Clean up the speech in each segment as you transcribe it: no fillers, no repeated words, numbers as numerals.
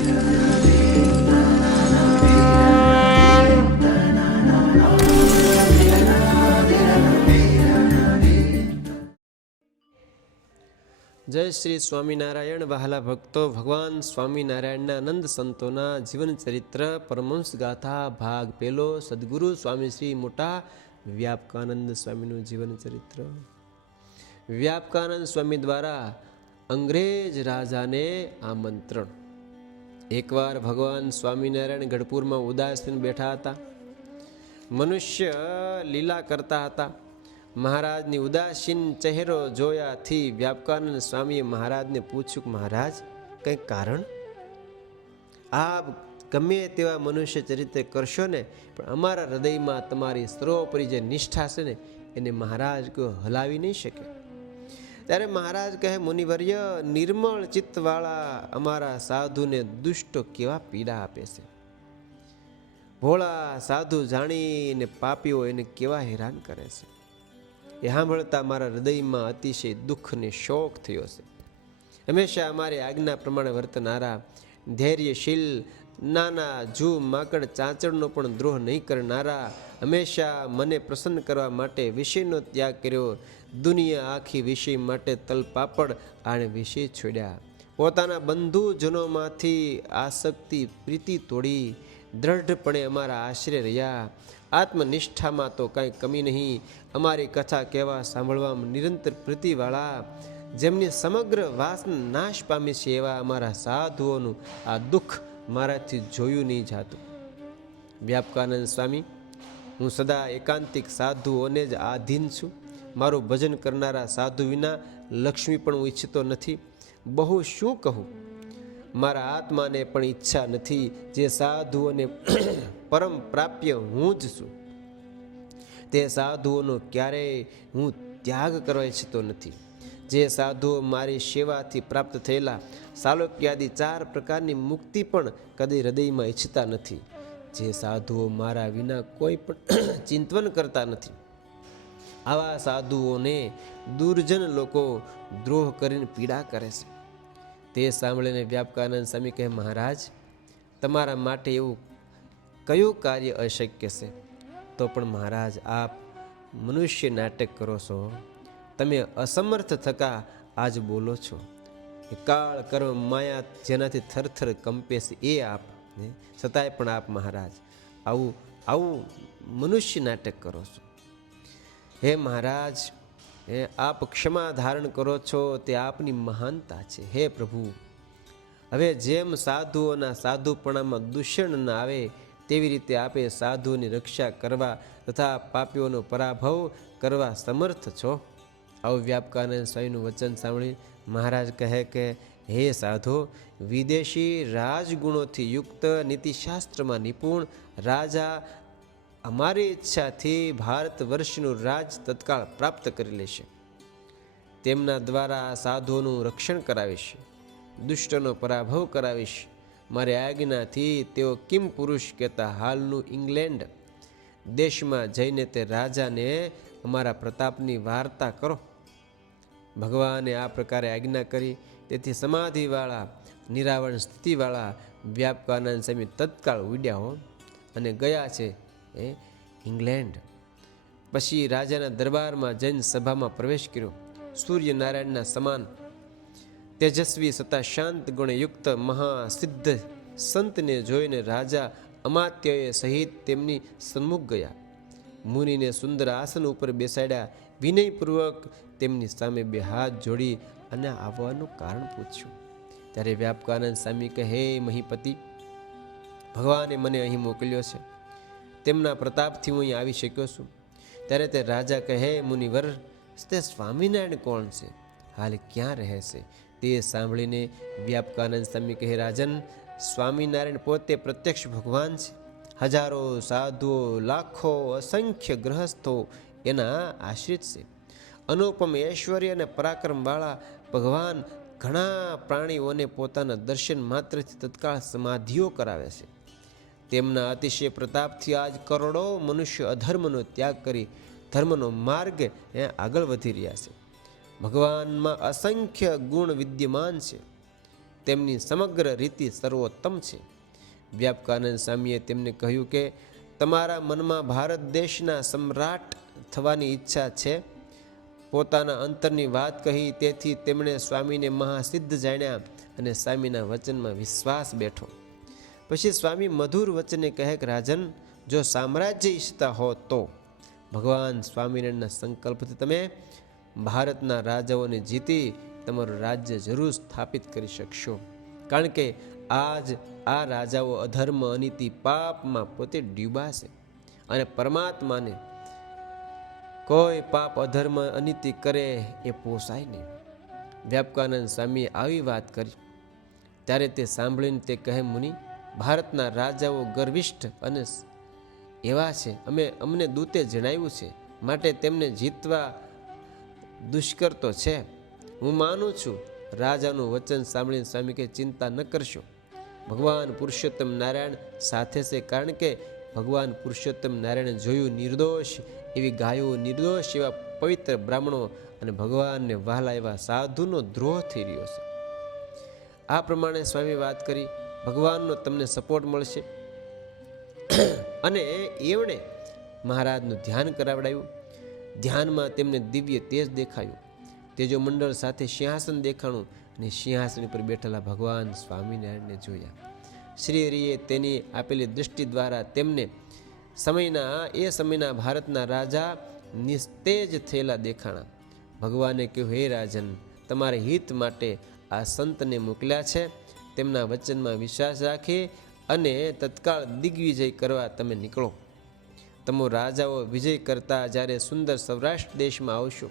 જય શ્રી સ્વામિનારાયણ. વહાલા ભક્તો, ભગવાન સ્વામિનારાયણના આનંદ સંતોના જીવન ચરિત્ર પરમહંસ ગાથા ભાગ પહેલો. સદગુરુ સ્વામી શ્રી મોટા વ્યાપકાનંદ સ્વામીનું જીવન ચરિત્ર. વ્યાપકાનંદ સ્વામી દ્વારા અંગ્રેજ રાજાને આમંત્રણ. એકવાર ભગવાન સ્વામિનારાયણ ગઢપુરમાં ઉદાસીન બેઠા હતા. મનુષ્ય લીલા કરતા હતા. મહારાજની ઉદાસીન ચહેરો જોયાથી વ્યાપકાનંદ સ્વામીએ મહારાજને પૂછ્યું કે મહારાજ, કંઈ કારણ? આપ ગમે તેવા મનુષ્ય ચરિત્ર કરશો ને, પણ અમારા હૃદયમાં તમારી સર્વોપરી જે નિષ્ઠા છે ને, એને મહારાજ કોઈ હલાવી નહીં શકે. ત્યારે મહારાજ કહે, મુનિવર્ય, નિર્મળ ચિત્તવાળા અમારા સાધુને દુષ્ટો કેવા પીડા આપે છે. ભોળા સાધુ જાણીને પાપીઓ એને કેવા હેરાન કરે છે. એ સાંભળતા મારા હૃદયમાં અતિશય દુઃખ અને શોક થયો છે. હંમેશા અમારી આજ્ઞા પ્રમાણે વર્તનારા, ધૈર્યશીલ, નાના જૂ માકડ ચાંચડનો પણ દ્રોહ નહીં કરનારા, હંમેશા મને પ્રસન્ન કરવા માટે વિષયનો ત્યાગ કર્યો. દુનિયા આખી વિષય માટે તલપાપડ આણે વિષય છોડ્યા. પોતાના બંધુજનોમાંથી આસક્તિ પ્રીતિ તોડી દ્રઢપણે અમારા આશરે રહ્યા. આત્મનિષ્ઠામાં તો કાંઈ કમી નહીં. અમારી કથા કહેવા સાંભળવામાં નિરંતર પ્રીતિવાળા, જેમની સમગ્ર વાસના નાશ પામી છે, એવા અમારા સાધુઓનું આ દુઃખ મારાથી જોયું નહીં જાતું. વ્યાપકાનંદ સ્વામી, હું સદા એકાંતિક સાધુઓને જ આધીન છું. મારું ભજન કરનારા સાધુ વિના લક્ષ્મી પણ હું ઈચ્છતો નથી. બહુ શું કહું, મારા આત્માને પણ ઈચ્છા નથી. જે સાધુઓને પરમ પ્રાપ્ય હું જ છું, તે સાધુઓનો ક્યારેય હું ત્યાગ કરવા ઈચ્છતો નથી. જે સાધુઓ મારી સેવાથી પ્રાપ્ત થયેલા સાલોક્યાદિ 4 પ્રકારની મુક્તિ પણ કદી હૃદયમાં ઈચ્છતા નથી. જે સાધુઓ મારા વિના કોઈ પણ ચિંતન કરતા નથી, આવા સાધુઓને દુર્જન લોકો દ્રોહ કરીને પીડા કરે છે. તે સાંભળીને વ્યાપકાનંદ સ્વામી કહે, મહારાજ, તમારા માટે એવું કયું કાર્ય અશક્ય છે? તો પણ મહારાજ, આપ મનુષ્ય નાટક કરો છો. તમે અસમર્થ થકા આજ બોલો છો. કાળ કર્મ માયા જેનાથી થરથર કંપે છે એ આપ, છતાંય પણ આપ મહારાજ આવું મનુષ્ય નાટક કરો છો. હે મહારાજ, આપ ક્ષમા ધારણ કરો છો તે આપની મહાનતા છે. હે પ્રભુ, હવે જેમ સાધુઓના સાધુપણામાં દૂષણ ન આવે, તેવી રીતે આપે સાધુઓની રક્ષા કરવા તથા પાપીઓનો પરાભવ કરવા સમર્થ છો. આવું વ્યાપકાનંદ સ્વામીનું વચન સાંભળી મહારાજ કહે કે, હે સાધુ, વિદેશી રાજગુણોથી યુક્ત, નીતિશાસ્ત્રમાં નિપુણ રાજા અમારી ઈચ્છાથી ભારત વર્ષનું રાજ તત્કાળ પ્રાપ્ત કરી લેશે. તેમના દ્વારા આ સાધુઓનું રક્ષણ કરાવીશ, દુષ્ટનો પરાભવ કરાવીશ. મારી આજ્ઞાથી તેઓ કિમ પુરુષ કહેતા હાલનું ઇંગ્લેન્ડ દેશમાં જઈને તે રાજાને અમારા પ્રતાપની વાર્તા કરો. ભગવાને આ પ્રકારે આજ્ઞા કરી. તેથી સમાધિવાળા, નિરાવરણ સ્થિતિવાળા વ્યાપકાનંદ સ્વામી તત્કાળ ઉડ્યા હો અને ગયા છે ઇંગ્લેન્ડ. પછી રાજાના દરબારમાં જૈન સભામાં પ્રવેશ કર્યો. સૂર્યનારાયણના સમાન તેજસ્વી છતાં શાંત ગુણે યુક્ત મહાસિદ્ધ સંતને જોઈને રાજા અમાત્યએ સહિત તેમની સન્મુખ ગયા. મુનિને સુંદર આસન ઉપર બેસાડ્યા. વિનયપૂર્વક તેમની સામે 2 હાથ જોડી અને આવવાનું કારણ પૂછ્યું. ત્યારે વ્યાપકાનંદ સ્વામી કહે, હે મહીપતિ, ભગવાને મને અહીં મોકલ્યો છે. તેમના પ્રતાપથી હું અહીં આવી શક્યો છું. ત્યારે તે રાજા કહે, હે મુનિવર, તે સ્વામિનારાયણ કોણ છે? હાલ ક્યાં રહે છે? તે સાંભળીને વ્યાપકાનંદ સ્વામી કહે, રાજન, સ્વામિનારાયણ પોતે પ્રત્યક્ષ ભગવાન છે. હજારો સાધુઓ, લાખો અસંખ્ય ગ્રહસ્થો એના આશ્રિત છે. અનુપમ ઐશ્વર્ય અને પરાક્રમવાળા ભગવાન ઘણા પ્રાણીઓને પોતાના દર્શન માત્રથી તત્કાળ સમાધિઓ કરાવે છે. તેમના અતિશય પ્રતાપથી આજ કરોડો મનુષ્ય અધર્મનો ત્યાગ કરી ધર્મનો માર્ગ આગળ વધી રહ્યા છે. ભગવાનમાં અસંખ્ય ગુણ વિદ્યમાન છે. તેમની સમગ્ર રીતિ સર્વોત્તમ છે. વ્યાપકાનંદ સ્વામીએ તેમને કહ્યું કે તમારા મનમાં ભારત દેશના સમ્રાટ થવાની ઈચ્છા છે. પોતાના અંતરની વાત કહી. તેથી તેમણે સ્વામીને મહાસિદ્ધ જાણ્યા અને સ્વામીના વચનમાં વિશ્વાસ બેઠો. પછી સ્વામી મધુર વચને કહે કે રાજન, જો સામ્રાજ્ય ઈચ્છતા હો તો ભગવાન સ્વામિનારાયણના સંકલ્પથી તમે ભારતના રાજાઓને જીતી તમારું રાજ્ય જરૂર સ્થાપિત કરી શકશો. કારણ કે આજ આ રાજાઓ અધર્મ, અનીતિ, પાપમાં પોતે ડૂબાશે અને પરમાત્માને કોઈ પાપ, અધર્મ, અનીતિ કરે એ પોસાય નહીં. વ્યાપકાનંદ સ્વામીએ આવી વાત કરી ત્યારે તે સાંભળીને તે કહે, મુનિ, ભારતના રાજાઓ ગર્વિષ્ઠ અને એવા છે. અમને દૂતે જણાવ્યું છે, માટે તેમને જીતવા દુષ્કર તો છે. હું માનું છું. રાજાનું વચન સાંભળીને સ્વામી કે ચિંતા ન કરશો. ભગવાન પુરુષોત્તમ નારાયણ સાથે છે. કારણ કે ભગવાન પુરુષોત્તમ નારાયણે જોયું નિર્દોષ એવી ગાયો, નિર્દોષ એવા પવિત્ર બ્રાહ્મણો અને ભગવાનને વહાલા એવા સાધુનો દ્રોહ થઈ રહ્યો છે. આ પ્રમાણે સ્વામી વાત કરી. ભગવાનનો તમને સપોર્ટ મળશે. અને એમણે મહારાજનું ધ્યાન કરાવડાવ્યું. ધ્યાનમાં તેમને દિવ્ય તેજ દેખાયું. તેજો મંડળ સાથે સિંહાસન દેખાણું અને સિંહાસન પર બેઠેલા ભગવાન સ્વામિનારાયણને જોયા. શ્રી હરિએ તેની આપેલી દૃષ્ટિ દ્વારા તેમને સમયના ભારતના રાજા નિસ્તેજ થયેલા દેખાણા. ભગવાને કહ્યું, હે રાજન, તમારે હિત માટે આ સંતને મોકલ્યા છે. તેમના વચનમાં વિશ્વાસ રાખી અને તત્કાળ દિગ્વિજય કરવા તમે નીકળો. તમે રાજાઓ વિજય કરતા જ્યારે સુંદર સૌરાષ્ટ્ર દેશમાં આવશો,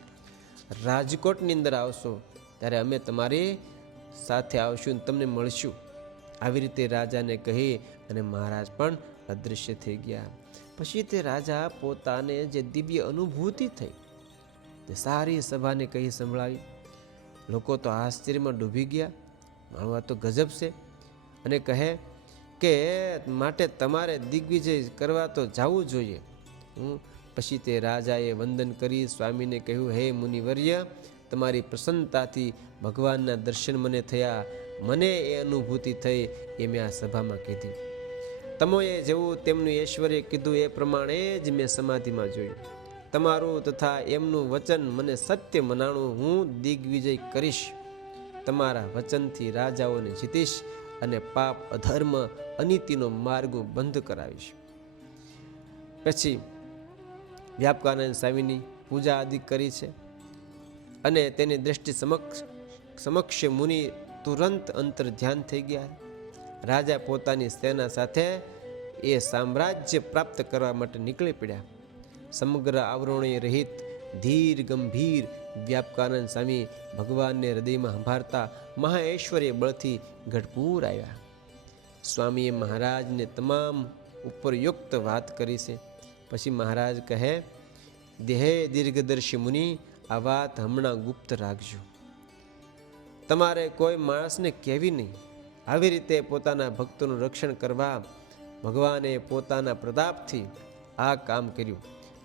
રાજકોટની અંદર આવશો, ત્યારે અમે તમારી સાથે આવશું અને તમને મળશું. આવી રીતે રાજાને કહી અને મહારાજ પણ અદૃશ્ય થઈ ગયા. પછી તે રાજા પોતાને જે દિવ્ય અનુભૂતિ થઈ તે સારી સભાને કહી સંભળાવી. લોકો તો આશ્ચર્યમાં ડૂબી ગયા. માણવા તો ગજબ છે. અને કહે કે માટે તમારે દિગ્વિજય કરવા તો જવું જોઈએ. પછી તે રાજાએ વંદન કરી સ્વામીને કહ્યું, હે મુનિવર્ય, તમારી પ્રસન્નતાથી ભગવાનના દર્શન મને થયા. મને એ અનુભૂતિ થઈ એ મેં આ સભામાં કીધી. તમોએ જેવું તેમનું ઐશ્વર્ય કીધું એ પ્રમાણે જ મેં સમાધિમાં જોયું. તમારું તથા એમનું વચન મને સત્ય મનાણું. હું દિગ્વિજય કરીશ. તમારા વચનથી રાજાઓને જીતીશ અને પાપ, અધર્મ, અનીતિનો માર્ગ બંધ કરાવીશ. પછી વ્યાપકાનંદ સ્વામીની પૂજા આદિ કરી છે અને તેની દ્રષ્ટિ સમક્ષ મુનિ તુરંત અંતર ધ્યાન થઈ ગયા. રાજા પોતાની સેના સાથે એ સામ્રાજ્ય પ્રાપ્ત કરવા માટે નીકળી પડ્યા. સમગ્ર આવરણોએ રહિત, ધીર, ગંભીર વ્યાપકાનંદ સ્વામી ભગવાનને હૃદયમાં સંભાળતા મહાઐશ્વર્ય બળથી ગઢપુર આવ્યા. સ્વામીએ મહારાજને તમામ ઉપરયુક્ત વાત કરી છે. પછી મહારાજ કહે, દેહે દીર્ઘદર્શી મુનિ, આ વાત હમણાં ગુપ્ત રાખજો. તમારે કોઈ માણસને કહેવી નહીં. આવી રીતે પોતાના ભક્તોનું રક્ષણ કરવા ભગવાને પોતાના પ્રતાપથી આ કામ કર્યું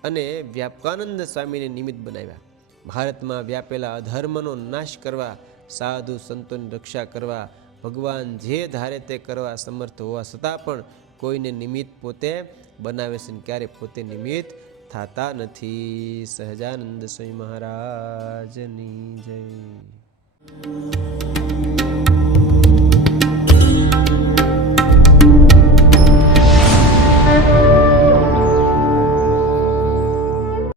અને વ્યાપકાનંદ સ્વામીને નિમિત્ત બનાવ્યા. ભારતમાં વ્યાપેલા અધર્મનો નાશ કરવા, સાધુ સંતોની રક્ષા કરવા ભગવાન જે ધારે તે કરવા સમર્થ હોવા છતાં પણ કોઈને નિમિત્ત પોતે બનાવે છે, ક્યારે પોતે નિમિત્ત થતા નથી. સહજાનંદ સ્વામી મહારાજની જય.